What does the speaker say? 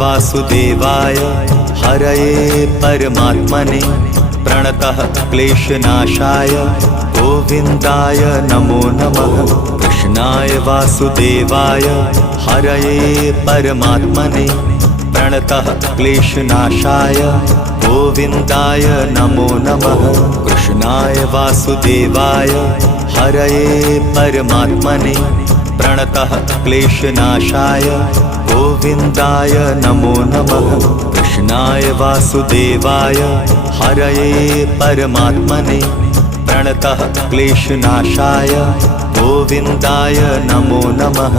वासुदेवाय हरये परमात्मने प्रणतः क्लेशनाशाय गोविन्दाय नमो नमः। कृष्णाय वासुदेवाय हरये परमात्मने प्रणतः क्लेशनाशाय गोविन्दाय नमो नमः। कृष्णाय वासुदेवाय हरये परमात्मने प्रणतः क्लेशनाशाय गोविन्दाय नमो नमः। कृष्णाय वासुदेवाय हरये परमात्मने प्रणतः क्लेशनाशाय गोविन्दाय नमो नमः।